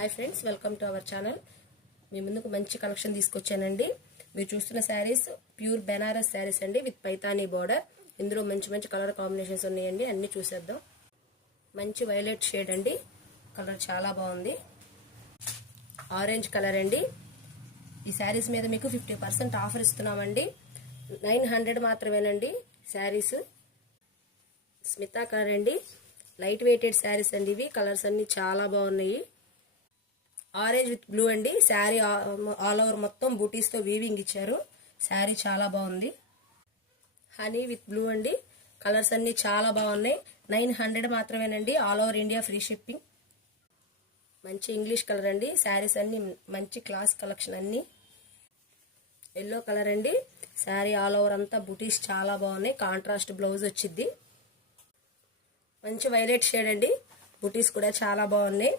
Hi friends, welcome to our channel. మీ ముందుకు మంచి కలెక్షన్ తీసుకొచ్చానండి. మీరు చూస్తున్న శారీస్ ప్యూర్ బెనారస్ శారీస్ అండి, విత్ పైతానీ బార్డర్. ఇందులో మంచి మంచి కలర్ కాంబినేషన్స్ ఉన్నాయండి, అన్ని చూసేద్దాం. మంచి వైలెట్ షేడ్ అండి, కలర్ చాలా బాగుంది. ఆరెంజ్ కలర్ అండి. ఈ శారీస్ మీద మీకు 50% ఆఫర్ ఇస్తున్నామండి. 900 మాత్రమేనండి శారీస్. స్మితా కలర్ అండి, లైట్ వెయిటెడ్ శారీస్ అండి ఇవి. కలర్స్ అన్ని చాలా బాగున్నాయి. ఆరెంజ్ విత్ బ్లూ అండి. శారీ ఆల్ ఓవర్ మొత్తం బూటీస్తో వీవింగ్ ఇచ్చారు. శారీ చాలా బాగుంది. హనీ విత్ బ్లూ అండి. కలర్స్ అన్ని చాలా బాగున్నాయి. 900 మాత్రమేనండి. All over India free shipping. మంచి ఇంగ్లీష్ కలర్ అండి. శారీస్ అన్ని మంచి క్లాస్ కలెక్షన్ అన్ని. ఎల్లో కలర్ అండి. శారీ ఆల్ ఓవర్ అంతా బూటీస్ చాలా బాగున్నాయి. కాంట్రాస్ట్ బ్లౌజ్ వచ్చింది. మంచి వైలెట్ షేడ్ అండి. బూటీస్ కూడా చాలా బాగున్నాయి.